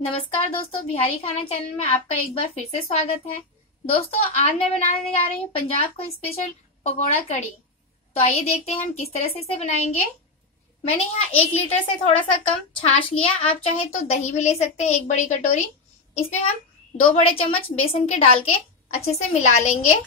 नमस्कार दोस्तों, बिहारी खाना चैनल में आपका एक बार फिर से स्वागत है। दोस्तों, आज मैं बनाने जा रही हूँ पंजाब का स्पेशल पकोड़ा कड़ी। तो आइए देखते हैं हम किस तरह से इसे बनाएंगे। मैंने यहाँ 1 लीटर से थोड़ा सा कम छाछ लिया। आप चाहे तो दही भी ले सकते हैं, 1 बड़ी कटोरी। इसमें हम 2 बड़े चम्मच बेसन के डाल के अच्छे से मिला लेंगे।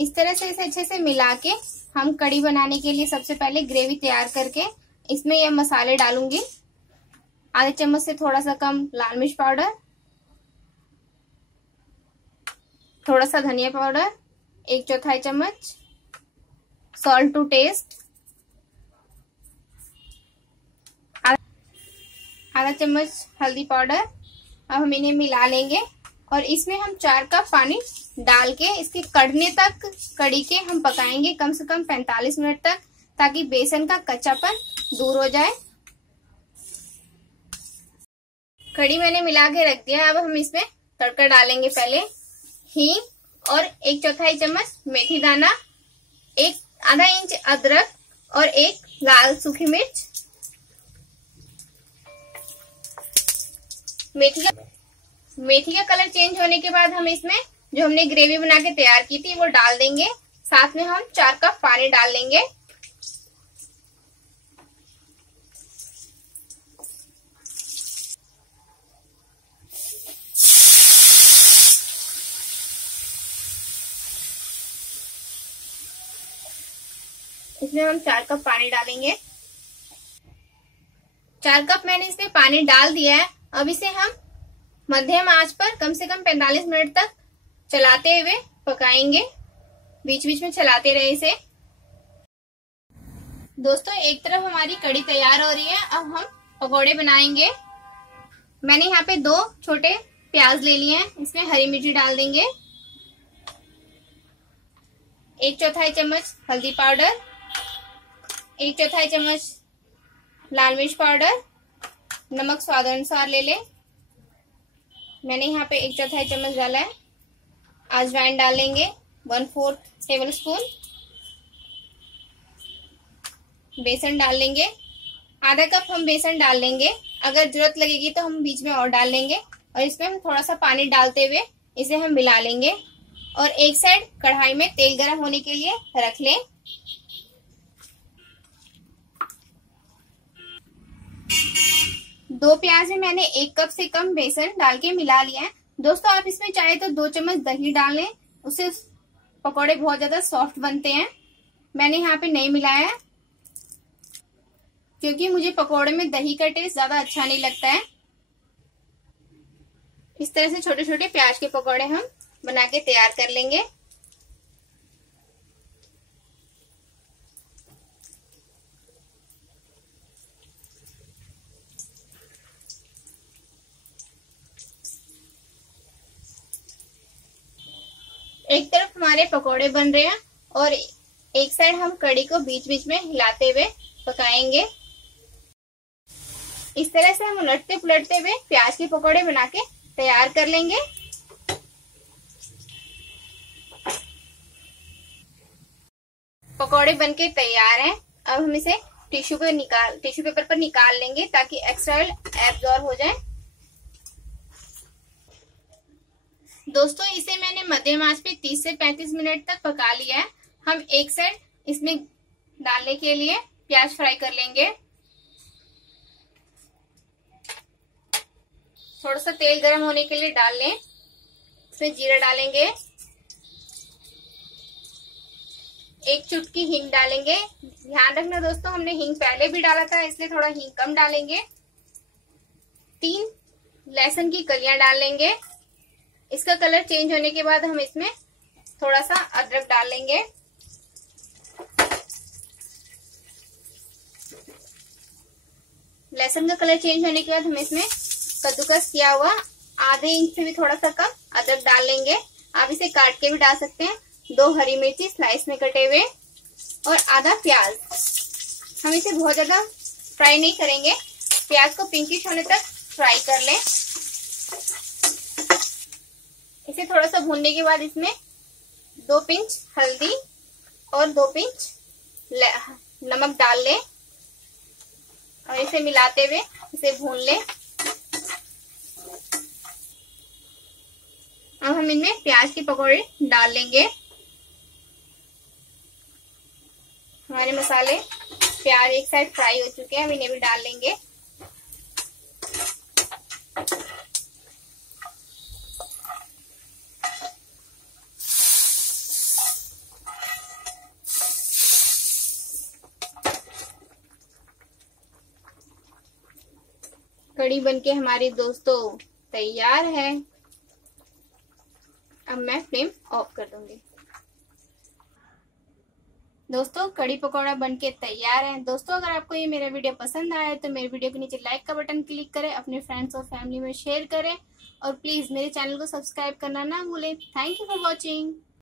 इस तरह से इसे अच्छे से मिला के हम कड़ी बनाने के लिए सबसे पहले ग्रेवी तैयार करके इसमें यह मसाले डालूंगी। आधे चम्मच से थोड़ा सा कम लाल मिर्च पाउडर, थोड़ा सा धनिया पाउडर, 1/4 चम्मच, सॉल्ट टू टेस्ट, आधा चम्मच हल्दी पाउडर। अब हम इन्हें मिला लेंगे और इसमें हम 4 कप पानी डाल के इसके कढ़ने तक कड़ी के हम पकाएंगे, कम से कम 45 मिनट तक, ताकि बेसन का कच्चापन दूर हो जाए। कड़ी मैंने मिला के रख दिया। अब हम इसमें तड़का डालेंगे। पहले हींग और 1/4 चम्मच मेथी दाना, आधा इंच अदरक और 1 लाल सूखी मिर्च। मेथी का कलर चेंज होने के बाद हम इसमें जो हमने ग्रेवी बना के तैयार की थी वो डाल देंगे। साथ में हम 4 कप पानी डाल लेंगे। इसमें हम 4 कप पानी डालेंगे। 4 कप मैंने इसमें पानी डाल दिया है। अब इसे हम मध्यम आंच पर कम से कम 45 मिनट तक चलाते हुए पकाएंगे। बीच बीच में चलाते रहे इसे। दोस्तों, एक तरफ हमारी कड़ी तैयार हो रही है। अब हम पकोड़े बनाएंगे। मैंने यहाँ पे 2 छोटे प्याज ले लिए हैं। इसमें हरी मिर्ची डाल देंगे, 1/4 चम्मच हल्दी पाउडर, 1/4 चम्मच लाल मिर्च पाउडर, नमक स्वाद अनुसार ले लें। मैंने यहाँ पे 1/4 चम्मच डाला है। अजवाइन डालेंगे 1/4 टेबल स्पून। बेसन डाल लेंगे, आधा कप हम बेसन डाल लेंगे। अगर जरूरत लगेगी तो हम बीच में और डाल लेंगे। और इसमें हम थोड़ा सा पानी डालते हुए इसे हम मिला लेंगे। और एक साइड कढ़ाई में तेल गर्म होने के लिए रख लें। दो प्याज में मैंने 1 कप से कम बेसन डाल के मिला लिया है। दोस्तों, आप इसमें चाहे तो 2 चम्मच दही डाल लें, उससे पकौड़े बहुत ज्यादा सॉफ्ट बनते हैं। मैंने यहाँ पे नहीं मिलाया है क्योंकि मुझे पकौड़े में दही का टेस्ट ज्यादा अच्छा नहीं लगता है। इस तरह से छोटे छोटे प्याज के पकौड़े हम बना के तैयार कर लेंगे। एक तरफ हमारे पकोड़े बन रहे हैं और एक साइड हम कड़ी को बीच बीच में हिलाते हुए पकाएंगे। इस तरह से हम उलटते पुलटते हुए प्याज के पकोड़े बना के तैयार कर लेंगे। पकोड़े बनके तैयार हैं। अब हम इसे टिश्यू पेपर पर निकाल लेंगे ताकि एक्स्ट्रा ऑयल एब्जॉर्ब हो जाए। दोस्तों, इसे मैंने मध्यम आंच पे 30 से 35 मिनट तक पका लिया है। हम एक साइड इसमें डालने के लिए प्याज फ्राई कर लेंगे। थोड़ा सा तेल गर्म होने के लिए डाल लें। इसमें जीरा डालेंगे, 1 चुटकी हींग डालेंगे। ध्यान रखना दोस्तों, हमने हींग पहले भी डाला था, इसलिए थोड़ा हींग कम डालेंगे। 3 लहसुन की कलियां डाल लेंगे। इसका कलर चेंज होने के बाद हम इसमें थोड़ा सा अदरक डाल लेंगे। लहसुन का कलर चेंज होने के बाद हम इसमें कद्दूकस किया हुआ आधे इंच से भी थोड़ा सा कम अदरक डाल लेंगे। आप इसे काट के भी डाल सकते हैं। 2 हरी मिर्ची स्लाइस में कटे हुए और आधा प्याज। हम इसे बहुत ज्यादा फ्राई नहीं करेंगे, प्याज को पिंकिश होने तक फ्राई कर लें। इसे थोड़ा सा भूनने के बाद इसमें 2 पिंच हल्दी और 2 पिंच नमक डाल लें और इसे मिलाते हुए इसे भून लें। अब हम इनमें प्याज के पकौड़े डाल लेंगे। हमारे मसाले प्याज एक साइड फ्राई हो चुके हैं, हम इन्हें भी डाल लेंगे। कड़ी बनके हमारी दोस्तों तैयार है। अब मैं फ्लेम ऑफ कर दूंगी। दोस्तों कड़ी पकौड़ा बनके तैयार है। दोस्तों अगर आपको ये मेरा वीडियो पसंद आया तो मेरे वीडियो के नीचे लाइक का बटन क्लिक करें, अपने फ्रेंड्स और फैमिली में शेयर करें और प्लीज मेरे चैनल को सब्सक्राइब करना ना भूलें। Thank you for watching.